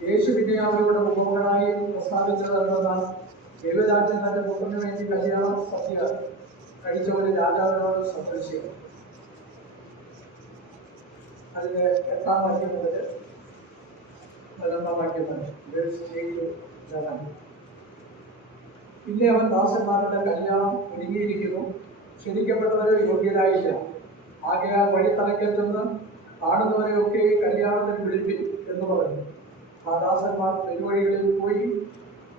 രണ്ട് മൂന്ന് വാക്യങ്ങൾ വായിക്കുവാനായിട്ട് ആഗ്രഹിക്കുന്നു മത്തായി Matthew chapter 22, verse പത്ത് ആദ്യത്തെ വാക്യം വായിക്കണം മത്തായി ഇരുപത്തിരണ്ടിന്റെ ഒന്ന് യേശു പിന്നെ അവരുടെ ഉപമകളായി പ്രസ്താവിച്ചത് എന്നതാണ് ദൈവരാജ്യം തന്റെ വേണ്ടി കല്യാണം സത്യ കഴിച്ച ഒരു രാജാവിനോട് സദൃശ്യം അതിന്റെ എട്ടാം വാക്യം മുതൽ പതിനൊന്നാം വാക്യം. പിന്നെ അവൻ ദാസന്മാരുടെ കല്യാണം ഒരുങ്ങിയിരിക്കുന്നു. ക്ഷണിക്കപ്പെട്ടവരെ യോഗ്യരായില്ല. ആകെ ആ നിന്ന് കാണുന്നവരെയൊക്കെ കല്യാണത്തിന് വിളിപ്പിൻ എന്ന് പറഞ്ഞു. ആ ദാസന്മാർ പെരുവഴികളിൽ പോയി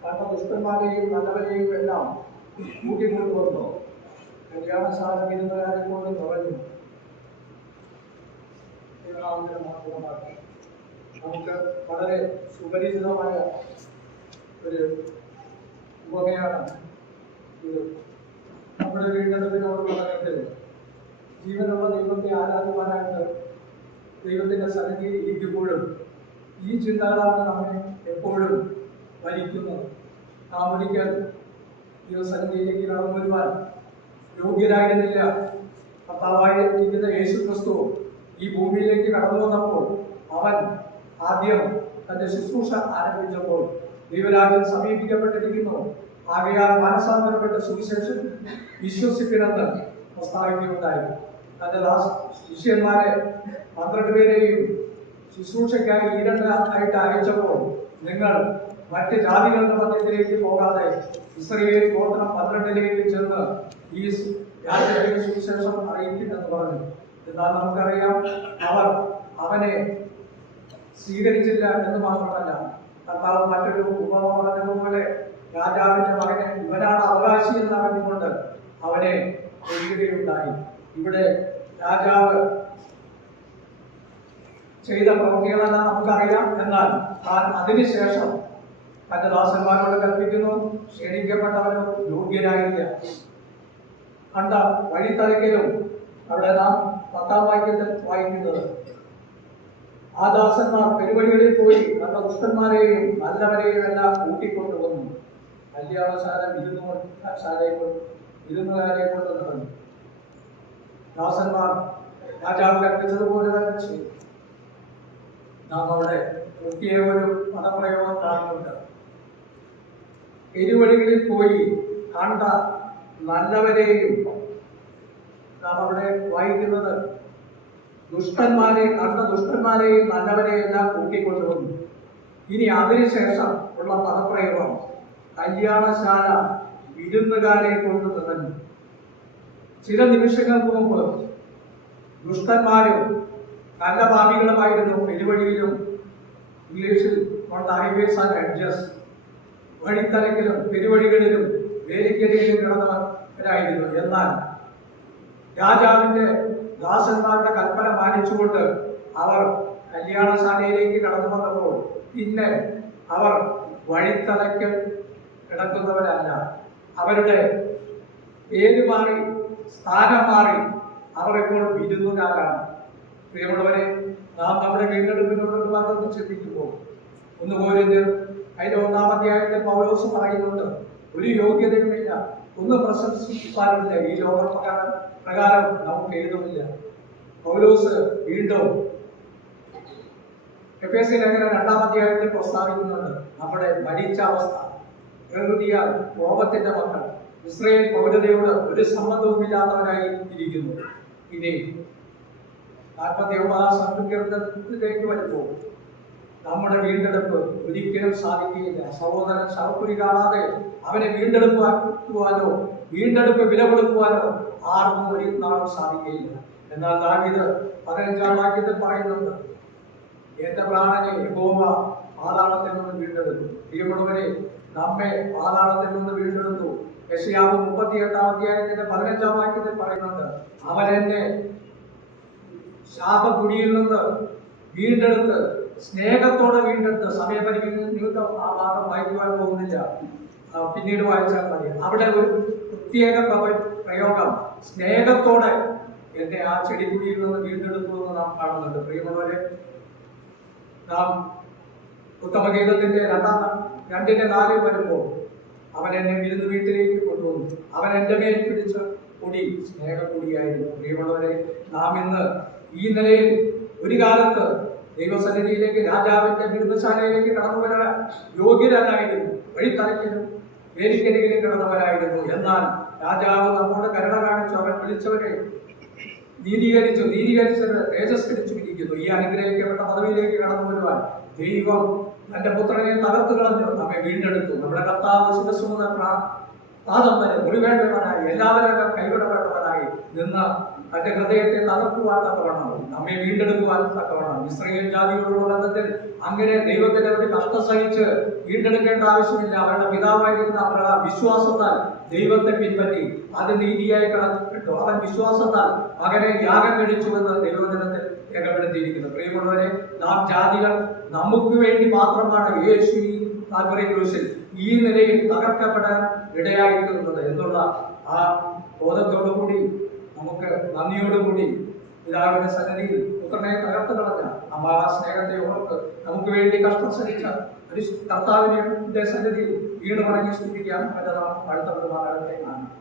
കണ്ട ദുഷ്ടന്മാരെയും നല്ലവരെയും എല്ലാം കൂട്ടിക്കൊണ്ടു വന്നു കല്യാണശാല വിരുന്നുകാരെ കൊണ്ട് നിറഞ്ഞു മഹത്വമുണ്ടാകട്ടെ. നമുക്ക് വളരെ സുപരിചിതമായ ഒരു ഉപമയാണ് ഇത്. നമ്മുടെ വീണ്ടെടുപ്പിനോടുള്ള ബന്ധത്തിൽ ജീവനുള്ള ദൈവത്തെ ആരാധിക്കാനായിട്ട് ദൈവത്തിന്റെ സന്നിധിയിൽ ഇരിക്കുമ്പോഴും ഈ ചിന്തകളാണ് നമ്മെ എപ്പോഴും ഭരിക്കുന്നത് നാം ഒരിക്കൽ ദൈവസന്നിധിയിലേക്ക് കടന്നു വരുവാൻ യോഗ്യരായിരുന്നില്ല. കർത്താവായിരിക്കുന്ന യേശു ക്രിസ്തു ഈ ഭൂമിയിലേക്ക് കടന്നു വന്നപ്പോൾ അവൻ ആദ്യം തന്റെ ശുശ്രൂഷ ആരംഭിച്ചപ്പോൾ ദൈവരാജ്യം സമീപിക്കപ്പെട്ടിരിക്കുന്നു. ആകയാൽ മാനസാന്തരപ്പെട്ട സുവിശേഷം വിശ്വസിക്കണമെന്ന് പ്രസ്താവിക്കുകയുണ്ടായി. തന്റെ ശിഷ്യന്മാരെ പന്ത്രണ്ട് പേരെയും ശുശ്രൂഷയ്ക്കായി ഈരണ്ട ആയിട്ട് അയച്ചപ്പോൾ നിങ്ങൾ മറ്റ് ജാതികളുടെ മധ്യത്തിലേക്ക് പോകാതെ ഇസ്രയേൽ ഗോത്രം പന്ത്രണ്ടിലേക്ക് ചെന്ന് ഈ രാജ്യത്തിന് സുവിശേഷം അറിയിക്കുമെന്ന് പറഞ്ഞു. എന്നാൽ നമുക്കറിയാം അവർ അവനെ സ്വീകരിച്ചില്ല എന്ന് മാത്രമല്ല കർത്താവ് മറ്റൊരു ഉപമ പറഞ്ഞതുപോലെ രാജാവിന്റെ മകനെ ഇവനാണ് അവകാശി എന്നറിഞ്ഞുകൊണ്ട് അവനെ ഉണ്ടായി ഇവിടെ രാജാവ് ചെയ്ത പ്രവൃത്തികളെല്ലാം നമുക്കറിയാം എന്നാൽ താൻ അതിനുശേഷം തന്റെ ദാസന്മാരോട് കൽപ്പിക്കുന്നു ക്ഷണിക്കപ്പെട്ടവരോ യോഗ്യരായില്ല കണ്ട വഴിത്തലക്കലും അവിടെ നാം പത്താം വാക്യത്തിൽ വായിക്കുന്നത്. ആ ദാസന്മാർ പെരുവഴികളിൽ പോയി കണ്ട ദുഷ്ടന്മാരെയും നല്ലവരെയും എല്ലാം കൂട്ടിക്കൊണ്ടുവന്നു. കല്യാണശാല വിരുന്നു ശാലയെ കൊണ്ട് വിരുന്നുകാരെ കൊണ്ട് നടന്നു ദാസന്മാർ രാജാവ് കൽപ്പിച്ചതുപോലെ തന്നെ ചെയ്തു. നാം അവിടെ പ്രത്യേക ഒരു പദപ്രയോഗം കാണുന്നുണ്ട്. ഇരുവഴികളിൽ പോയി കണ്ട നല്ലവരെയും നാം അവിടെ വായിക്കുന്നത് ദുഷ്ടന്മാരെ കണ്ട ദുഷ്ടന്മാരെയും നല്ലവരെയും എല്ലാം കൂട്ടിക്കൊണ്ടുവന്നു. ഇനി അതിനുശേഷം ഉള്ള പദപ്രയോഗം കല്യാണശാല വിരുന്നുകാരെ കൊണ്ട് നിറഞ്ഞു. ചില നിമിഷങ്ങൾക്ക് മുമ്പ് ദുഷ്ടന്മാരും നല്ല ഭാവികളുമായിരുന്നു പെരുവഴിയിലും ഇംഗ്ലീഷിൽ കൊണ്ട് ഹൈവേസ് ആൻഡ് അഡ്ജസ് വഴിത്തലക്കിലും പെരുവഴികളിലും വേലിക്കരയിലും കിടന്നവരായിരുന്നു എന്നാൽ രാജാവിന്റെ ദാസന്മാരുടെ കൽപ്പന മാനിച്ചുകൊണ്ട് അവർ കല്യാണശാലയിലേക്ക് കടന്നു വന്നപ്പോൾ പിന്നെ അവർ വഴിത്തലയ്ക്ക് കിടക്കുന്നവരല്ല. അവരുടെ പേര് മാറി സ്ഥാനം മാറി അവർ ഇപ്പോൾ വിരുന്നുകാരാണ്. പ്രിയമുള്ളവരെ നാം നമ്മുടെ വീണ്ടെടുപ്പിനോട് മാർഗം ചിന്തിക്കുമ്പോൾ ഒന്ന് പോരുന്നത് അതിന്റെ ഒന്നാം അധ്യായത്തിൽ പൗലോസ് പറയുന്നുണ്ട് ഒരു യോഗ്യതയുമില്ല ഒന്ന് പ്രശംസിപ്പാറില്ല ഈ ലോക പ്രകാരം നമുക്ക് എഴുതുമില്ല പൗലോസ് വീണ്ടും എഫ് എസ് ലേഖന രണ്ടാം അധ്യായത്തിൽ പ്രസ്താവിക്കുന്നുണ്ട് നമ്മുടെ മരിച്ച അവസ്ഥ പ്രകൃതിയാൽ കോപത്തിന്റെ മക്കൾ ഇസ്രയേൽ പൗരതയോട് ഒരു സംബന്ധവുമില്ലാത്തവരായി ഇരിക്കുന്നു. ഇനി നാൽപ്പത്തിയൊമ്പതാം സങ്കീർത്തനത്തിലേക്ക് വരുമ്പോൾ നമ്മുടെ വീണ്ടെടുപ്പ് ഒരിക്കലും സാധിക്കുകയില്ല സഹോദരൻ ശവക്കുരി കാണാതെ അവനെ വീണ്ടെടുപ്പാക്കുവാനോ വീണ്ടെടുപ്പ് വില കൊടുക്കുവാനോ ആർക്കും ഒരു നാളും സാധിക്കുകയില്ല എന്നാൽ ദാവീദ് പതിനഞ്ചാം വാക്യത്തിൽ പറയുന്നുണ്ട് എന്റെ പ്രാണനെ യഹോവ പാതാളത്തിൽ നിന്ന് വീണ്ടെടുത്തു. പ്രിയമുള്ളവരെ നമ്മെ പാതാളത്തിൽ നിന്ന് വീണ്ടെടുത്തു. യശയാവ് മുപ്പത്തി എട്ടാം അധ്യായത്തിന്റെ പതിനഞ്ചാം വാക്യത്തിൽ പറയുന്നുണ്ട് അവൻ എന്നെ ശാപകുടിയിൽ നിന്ന് വീണ്ടെടുത്ത് സ്നേഹത്തോടെ വീണ്ടെടുത്ത് സമയപരിമിതി നിങ്ങൾക്ക് ആ ഭാഗം വായിക്കുവാൻ പോകുന്നില്ല. പിന്നീട് വായിച്ചാൽ മതി. അവിടെ ഒരു പ്രത്യേക പ്രയോഗം. സ്നേഹത്തോടെ എന്നെ ആ ചെടികുടിയിൽ നിന്ന് വീണ്ടെടുത്തു എന്ന് നാം കാണുന്നുണ്ട്. പ്രിയമുള്ളവരെ നാം ഉത്തമഗീതത്തിന്റെ രണ്ടാം രണ്ടിന്റെ നാലിൽ വരുമ്പോൾ അവൻ എന്നെ വിരുന്ന് വീട്ടിലേക്ക് കൊണ്ടുവന്നു. അവൻ എന്റെ മേൽ പിടിച്ച കൊടി സ്നേഹക്കൊടിയായിരുന്നു പ്രിയമുള്ളവരെ നാം ഇന്ന് ഈ നിലയിൽ ഒരു കാലത്ത് ദൈവസന്നിധിയിലേക്ക് രാജാവിന്റെ ബിരുദശാലയിലേക്ക് കടന്നു വരാൻ യോഗ്യരല്ലായിരുന്നു. വഴിത്തലയ്ക്കലും വേലിക്കരികിലും കിടന്നവരായിരുന്നു. എന്നാൽ രാജാവ് നമ്മോട് കരുണ കാണിച്ചു. അവൻ വിളിച്ചവരെ നീതീകരിച്ചു. നീതീകരിച്ചത് തേജസ്കരിച്ചു ഇരിക്കുന്നു. ഈ അനുഗ്രഹിക്കപ്പെട്ട പദവിയിലേക്ക് കടന്നു വരുവാൻ ദൈവം തന്റെ പുത്രനെ തകർത്തു കളഞ്ഞു. നമ്മെ വീണ്ടെടുത്തു. നമ്മുടെ കർത്താവ് പ്രാ- പാദം വരെ മുറിവേണ്ടവനായി. എല്ലാവരും കൈവിടപ്പെട്ടവനായി നിന്ന് തന്റെ ഹൃദയത്തെ തകർക്കുവാൻ തക്കവണ്ണം നമ്മെ വീണ്ടെടുക്കുവാൻ തക്കവണ്ണം ഇസ്രയേൽ ജാതിയോടുള്ള ബന്ധത്തിൽ അങ്ങനെ ദൈവത്തിന്റെ ഒരു കഷ്ടം സഹിച്ച് വീണ്ടെടുക്കേണ്ട ആവശ്യമില്ല. അവരുടെ പിതാവായിരുന്ന അവരുടെ വിശ്വാസത്താൽ ദൈവത്തെ പിൻപറ്റി അത് നീതിയായി കടന്നിട്ടു അവൻ വിശ്വാസത്താൽ മകനെ യാഗം കഴിച്ചുവെന്ന് ദൈവദിനത്തിൽ രേഖപ്പെടുത്തിയിരിക്കുന്നു. പ്രിയമുള്ളവരെ നാം ജാതികൾ നമുക്ക് വേണ്ടി മാത്രമാണ് യേശു ഈ ക്രൂശിൽ ഈ നിലയിൽ തകർക്കപ്പെടാൻ ഇടയായിരിക്കുന്നത് എന്നുള്ള ആ ബോധത്തോടുകൂടി നമുക്ക് നന്ദിയോടുകൂടി പിതാവിന്റെ സന്നിധിയിൽ പുത്രനെ തകർത്ത് കളഞ്ഞ ആ സ്നേഹത്തെ ഓർത്ത് നമുക്ക് വേണ്ടി കഷ്ടം സഹിച്ച ഒരു കർത്താവിന്റെ സന്നിധിയിൽ വീണ് മടങ്ങി സ്തുതിക്കാം എന്ന നാം അടുത്ത പ്രഭാകരത്തെ കാണും